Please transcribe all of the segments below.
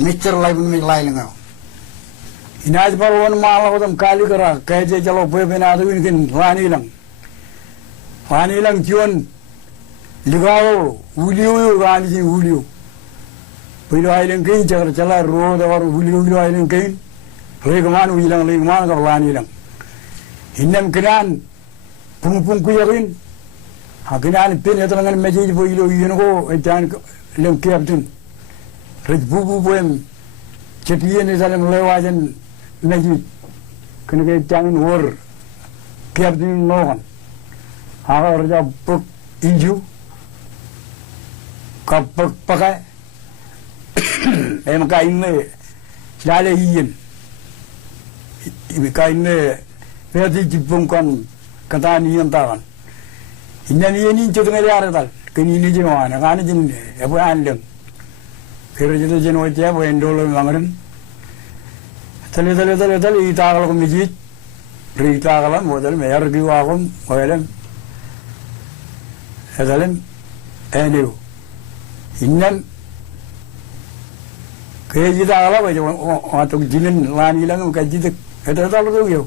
Mr. Life में लाइंगा इनाज पर वन माला को तुम काली करा कहते चलो पे बिना तो इनके वानी लंग जीवन लिखाओ उलियो गानी जी उलियो पहले आइलें कहीं चक्कर चला रोड और उलियो आइलें कहीं लेगमान का वानी लंग इन्हें किनान पुंग कुयरिन किनान pin itu dengan meja ibu ilo ko jangan lem kiaptin rej bubu boem cetian ni salam lewajan meja kena ke jangan war kiaptin nokan agar raja pek inju kapak pakai kain le lale iin kain le berarti jipungkan kata ni yang tahan ini cuci ngeliar tal kini ni jenuan kan jen apa andeng kira jadi jenuan dia apa endol mangaran tali ita kalau kemijit berita kalau modal mayar giwa aku modalem modalem eniu innan kayak kalau baca waktu jinin lani lang kayak gitu itu tahu tu yo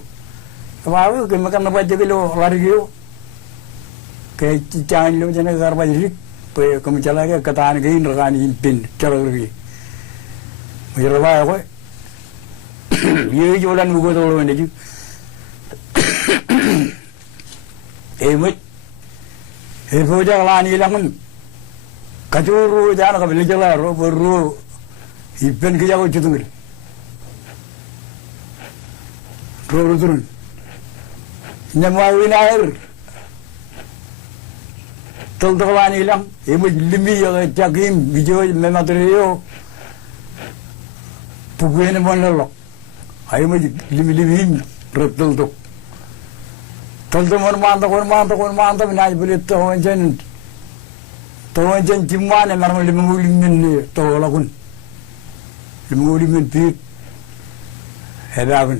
apa kemakan apa jadi lo lari yo kayak jangan lo jangan garba jadi pe kamu jalan ke kataan ke ini rani pin jalan lagi macam apa aku ye jualan buku tu lo ni ju emut jangan lani langun kacuru jangan kau beli jalan ro ipin kerja aku cuci ro turun Namawin air Tol-tolan ilang Ibu limi yang cakim Video memang Pukuin naman lalak Ayaw mo limi-limim Tol-tok Tol-tok mo mantap Minay bulit tahuan dyan Timuan Marang limulimin Tolakun Limulimin pit Hedapin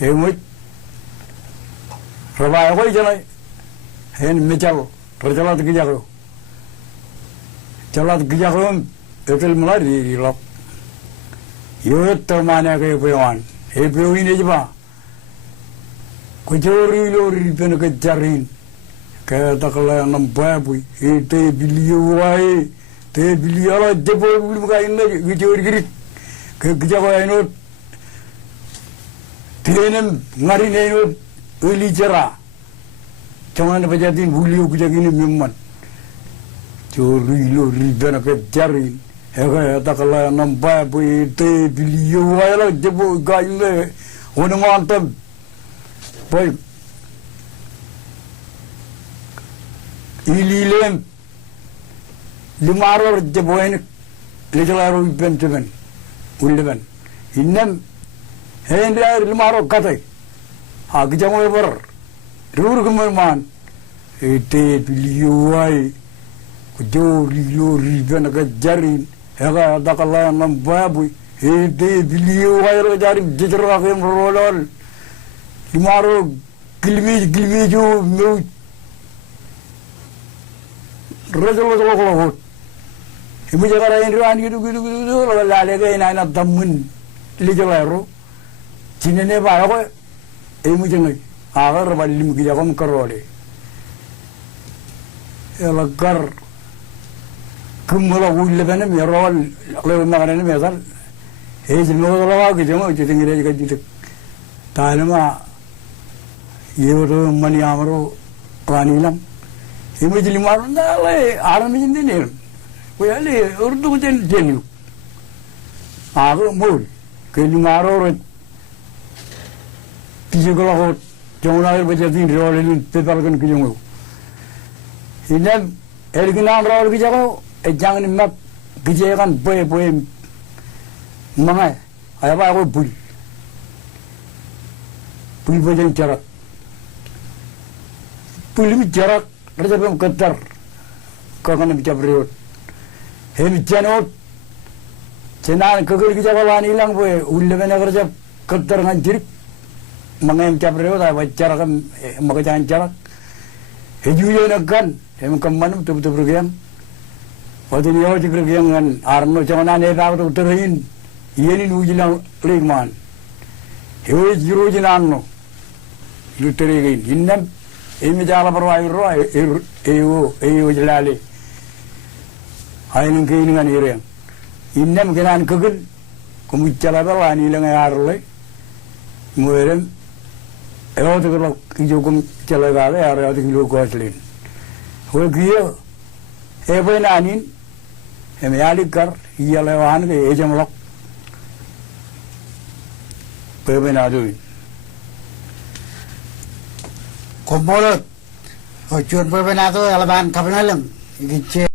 Ayaw Rabaya ko jalay hen mechal terjalat gijakro jalat gijakro etel mulai lok yot termane ke pewan pewin aja ba kujori lori pen ke jarin ke takala nampai ite biliwai te biliara debo bulu ka inna gijori girit ke gijako eno tirenem ngari eno Uli jera, jangan apa jadi buli aku jadi ni memang, curi lori benar ke jari, tak kalau nampak apa itu beliau ayah jebo gaya le, orang mantap, baik, ili lem, 5 orang jebo ini, lejalah orang ben, uli ben, inam, hendak 5 orang kata. Agak ber, rur kemerman, itu beliauai, kujori lori benar kejarin, hega tak kalah nampak, itu beliauai kejarin, jejerak yang rolol, 5 orang gilmi ju, meu, rasa kalau, ibu jaga lain ruan gitu, lalu ke ini anak temen, lihat lalu, cina ni apa? Muncul agar balik kita kamu kerole, elagar kumula ulle benda merol, kalau nak ni mesal, jenuh kalau kita mau jadi ngira jadi kita, tanpa itu mani amro panilam, ini jadi malu dah le, aram ini ni, kau le urdu jenuh, agar mul, kalau maro Tiga kalau jangan air baca tin rawal ini terpakai kejungu. Ini erginan rawal kerja kau, jangan mak kerja kan boy mangai, ayah aku bul baca jarak, ini jarak, kerja pun ketar, kau kan bicara beriut, ini jangan Senang kegel kerja kalau anilang boy, ulle mana kerja ketar ngajirik. Mengem capre dah baca kan makanya jarak. Hijau nak kan, kaman betul-betul program. Waktu dia waktu kerjaan Arno cuma nanya tahu tu terin, ini nujilang legman. Hewa jiru jinano, itu terin. Innam, ini jala perwai roa, ewo jelali. Ayo kini kan ireng. Innam kenan kegel, kamu jala perwai ni lengai arle, mueram. Ewo tu kalau kijokum jala gale, arle tu kilo kuaslin. Hewa kia, hewa nanin. Emealikar iya lewan ke ejam lok pebenadu Komolot, ojon pebenado alaban kabenalang, ikice